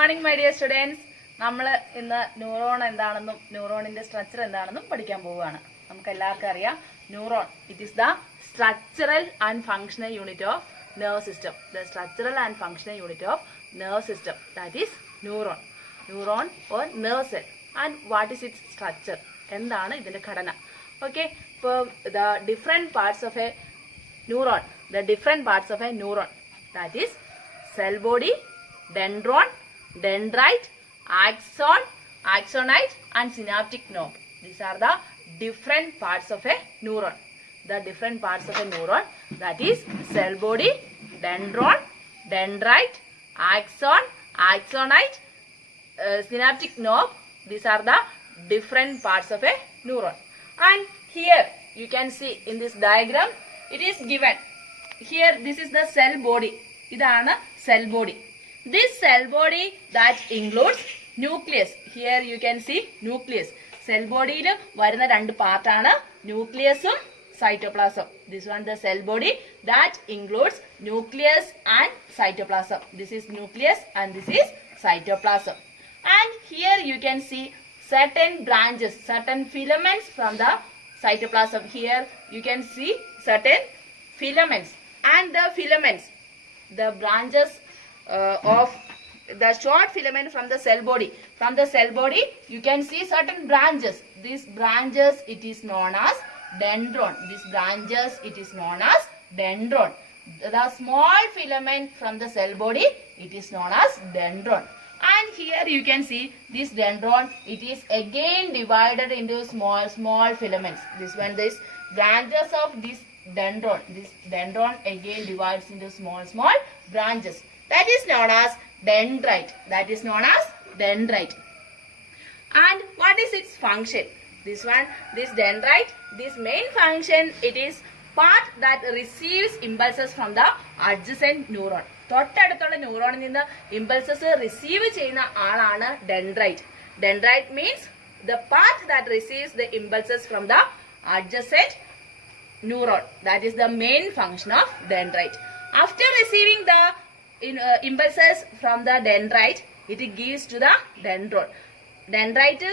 morning, my dear students. നമ്മൾ ഇന്ന് neuron എന്താണെന്നും ന്യൂറോണിന്റെ സ്ട്രക്ചർ എന്താണെന്നും പഠിക്കാൻ പോവുകയാണ്. നമുക്ക് എല്ലാവർക്കും അറിയാം neuron it is the structural and functional unit of nerve system. The structural and functional unit of nerve system, that is neuron. Neuron or nerve cell. And what is it's structure, എന്താണ് ഇതിന്റെ ഘടന? Okay, ഇപ്പോൾ the different parts of A neuron, that is cell body, dendron, dendrite, axon, axonite and synaptic knob. These are the different parts of a neuron. The different parts of a neuron, that is cell body, dendron, dendrite, axon, axonite, synaptic knob. These are the different parts of a neuron. And here you can see in this diagram it is given. Here this is the cell body. Idana cell body. This cell body that includes nucleus. Here you can see nucleus. Cell body il varuna rendu part aanu nucleus um cytoplasm. This one the cell body that includes nucleus and cytoplasm. This is nucleus and this is cytoplasm. And here you can see certain branches, certain filaments from the cytoplasm. Here you can see certain filaments, and the filaments, the branches of the short filament from the cell body. From the cell body you can see certain branches. These branches it is known as dendron. These branches it is known as dendron. The small filament from the cell body it is known as dendron. And here you can see this dendron, it is again divided into small filaments. This one, this branches of this dendron again divides into small branches. That is known as dendrite. And what is its function? This one, this dendrite, this main function, it is part that receives impulses from the adjacent neuron. തൊട്ടടുത്തുള്ള ന്യൂറോണിൽ നിന്ന് impulses receive ചെയ്യുന്ന ആളാണ് dendrite. Dendrite means the part that receives the impulses from the adjacent neuron. That is the main function of dendrite. After receiving the impulses from the dendrite, it gives to the dendron. Dendrite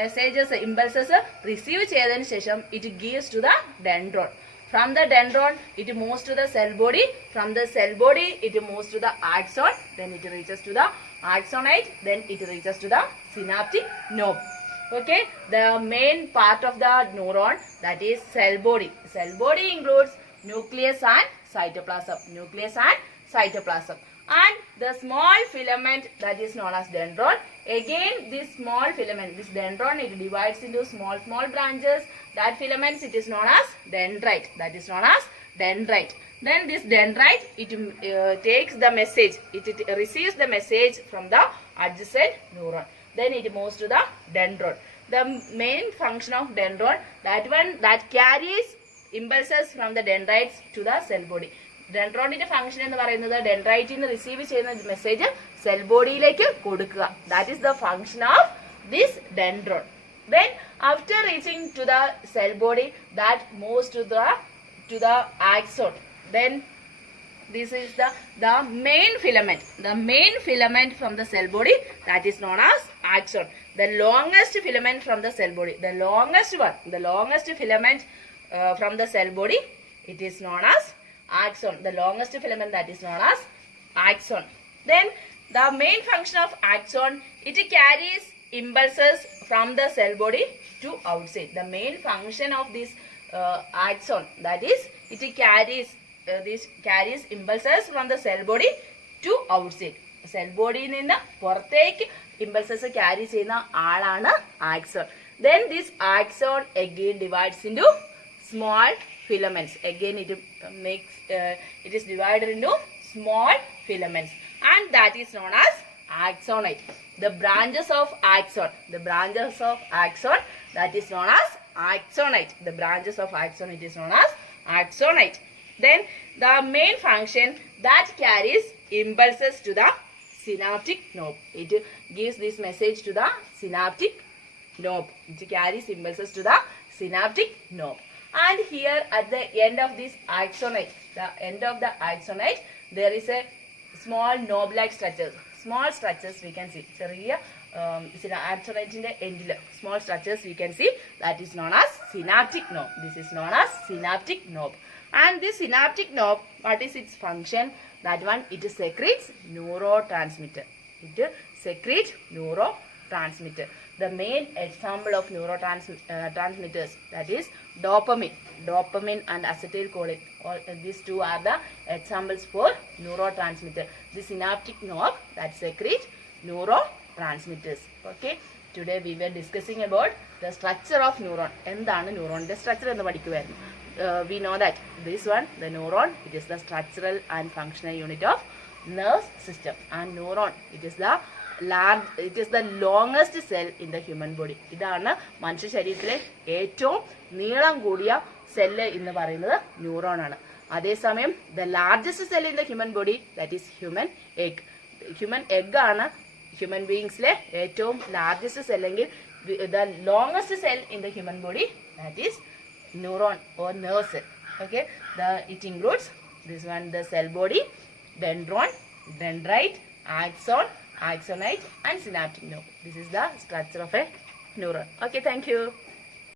messages, impulses receive ചെയ്തതിനു ശേഷം it gives to the dendron. From the dendron it moves to the cell body. From the cell body it moves to the axon. Then it reaches to the axonite. Then it reaches to the synaptic knob. Okay, the main part of the neuron, that is cell body. Cell body includes nucleus and cytoplasm. And the small filament that is known as dendron. Again this small filament, this dendron, it divides into small branches. That filaments it is known as dendrite. Then this dendrite it takes the message, it receives the message from the adjacent neuron. Then it moves to the dendron. The main function of dendron, that one that carries impulses from the dendrites to the cell body. Dendronന്റെ function എന്ന് പറയുന്നത് ഡെൻഡ്രൈറ്റിൽ നിന്ന് receive ചെയ്യുന്ന message cell ബോഡിയിലേക്ക് കൊടുക്കുക. That is the function of this dendron. Then after reaching to the cell body, that moves to the axon. Then this is the main filament. The main filament from the cell body, that is known as axon. The longest filament from the cell body, the longest filament from the cell body, it is known as axon. The longest filament that is known as axon. Then the main function of axon, it carries impulses from the cell body to outside. The main function of this axon, that is it carries impulses from the cell body to outside. Cell body നിന്ന് പുറത്തേക്ക് impulses carry ചെയ്യുന്ന ആളാണ് axon. Then this axon again divides into small filaments. Again it is divided into small filaments, and that is known as axonite. The branches of axon, that is known as axonite. The branches of axon, it is known as axonite. Then the main function that carries impulses to the synaptic knob. It gives this message to the synaptic knob. It carries impulses to the synaptic knob. And here at the end of this axonite, there is a small knob-like structure. small structures we can see. ചെറിയ axonite end small structures we can see. That is known as synaptic knob. This is known as synaptic knob. And this synaptic knob, what is its function? That one, it secretes neurotransmitter. It secretes neurotransmitter. The main example of neurotransmitters, that is dopamine and acetylcholine. These two are the examples for neurotransmitter. The synaptic knob that secretes neurotransmitters. Okay. Today we were discussing about the structure of neuron. എന്താണ് ന്യൂറോണിന്റെ structure എന്ന് പഠിക്കുമായിരുന്നു. We know that this one, the neuron, it is the structural and functional unit of nerve system. And neuron, it is the longest cell in the human body. ഇതാണ് മനുഷ്യ ശരീരത്തിലെ ഏറ്റവും നീളം കൂടിയ cell എന്ന് പറയുന്നത് ന്യൂറോൺ ആണ്. അതേസമയം the largest cell in the human body, that is human egg. Human egg ആണ് human beings-ലെ ഏറ്റവും largest cell എങ്കിൽ the longest cell in the human body, that is neuron or nerve cell. Okay, it includes this one, the cell body, dendron, dendrite, axon, axonite and synaptic nerve. This is the structure of a neuron. Okay, thank you.